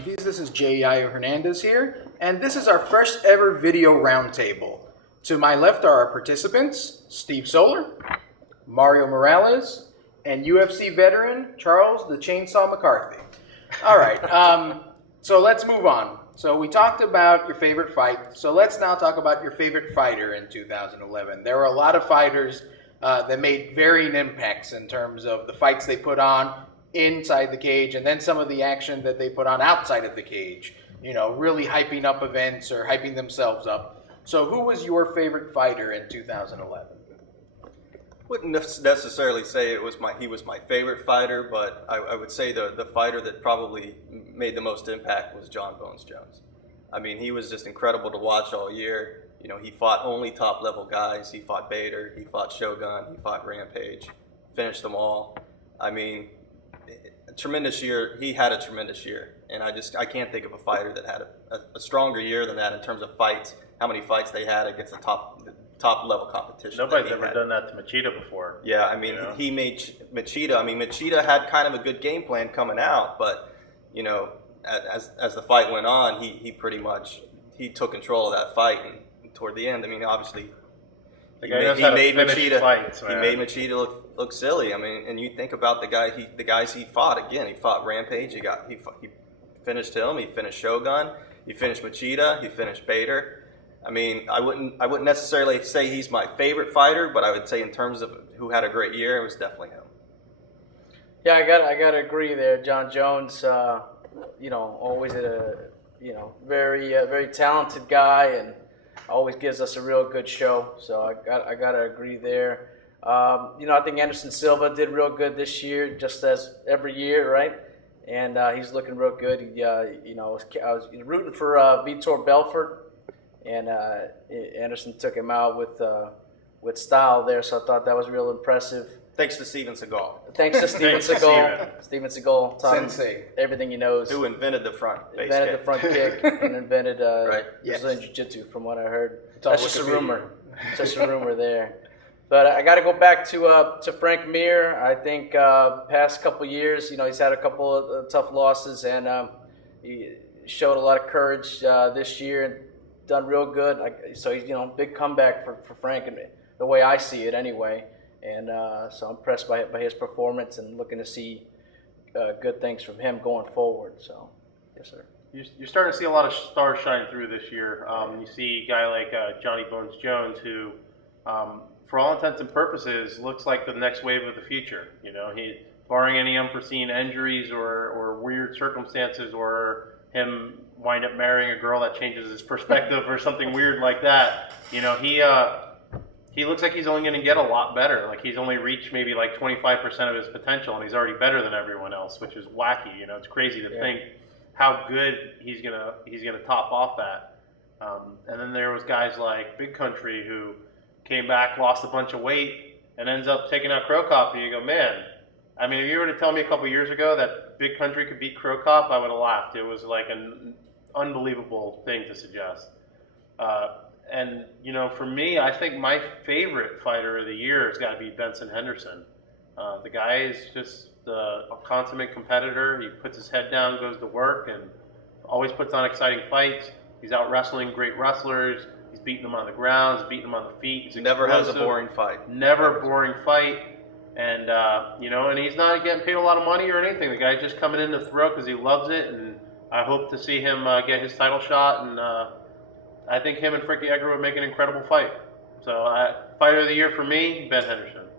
CageJunkies. This is J.I.O. Hernandez here, and this is our first ever video roundtable. To my left are our participants, Steve Solar, Mario Morales, and UFC veteran Charles the Chainsaw McCarthy. All right, so let's move on. So we talked about your favorite fight, so let's now talk about your favorite fighter in 2011. There were a lot of fighters that made varying impacts in terms of the fights they put on inside the cage and then some of the action that they put on outside of the cage, you know, really hyping up events or hyping themselves up. So who was your favorite fighter in 2011? Wouldn't necessarily say he was my favorite fighter, but I would say the fighter that probably made the most impact was John Bones Jones. I mean, he was just incredible to watch all year. You know, he fought only top level guys. He fought Bader, he fought Shogun, he fought Rampage, finished them all. I mean, a tremendous year. He had a tremendous year, and I can't think of a fighter that had a stronger year than that in terms of fights. How many fights they had against the top level competition. Nobody's ever done that to Machida before. Yeah, I mean, he made Machida. I mean, Machida had kind of a good game plan coming out, but you know, as the fight went on, he pretty much took control of that fight, and toward the end, I mean, obviously, he made Machida look silly. I mean, and you think about the guys he fought. Again, he fought Rampage. He finished him. He finished Shogun. He finished Machida. He finished Bader. I mean, I wouldn't necessarily say he's my favorite fighter, but I would say in terms of who had a great year, it was definitely him. Yeah, I gotta agree there. John Jones, you know, always very talented guy, and always gives us a real good show. So I gotta agree there. You know, I think Anderson Silva did real good this year, just as every year, right? And he's looking real good. You know, I was rooting for Vitor Belfort. And Anderson took him out with style there, so I thought that was real impressive. Thanks to Steven Seagal. Thanks to Steven Seagal. Steven Seagal taught him everything he knows. Who invented the front base Invented kick. the front kick and invented Brazilian Yes. Jiu-Jitsu, from what I heard. That's just a rumor. Just a rumor there. But I got to go back to Frank Mir. I think past couple years, you know, he's had a couple of tough losses, and he showed a lot of courage this year and done real good. So he's, you know, big comeback for Frank, and the way I see it anyway. And so I'm impressed by his performance and looking to see good things from him going forward. So, yes, sir. You're starting to see a lot of stars shine through this year. You see a guy like Johnny Bones Jones, who, for all intents and purposes, looks like the next wave of the future. You know, he, barring any unforeseen injuries or weird circumstances, or him wind up marrying a girl that changes his perspective or something weird like that. You know, he looks like he's only going to get a lot better. Like, he's only reached maybe like 25% of his potential, and he's already better than everyone else, which is wacky. You know, it's crazy to think how good he's gonna top off that. And then there was guys like Big Country, who came back, lost a bunch of weight, and ends up taking out Crow Cop, and you go, man. I mean, if you were to tell me a couple years ago that Big Country could beat Crow Cop, I would have laughed. It was like an unbelievable thing to suggest. And, you know, for me, I think my favorite fighter of the year has got to be Benson Henderson. The guy is just a consummate competitor. He puts his head down, goes to work, and always puts on exciting fights. He's out wrestling great wrestlers. He's beating them on the ground. He's beating them on the feet. He's never has a boring fight. Never a boring fight. And, you know, and he's not getting paid a lot of money or anything. The guy's just coming in to throw because he loves it, and I hope to see him get his title shot, and I think him and Frankie Edgar would make an incredible fight. So, fighter of the year for me, Ben Henderson.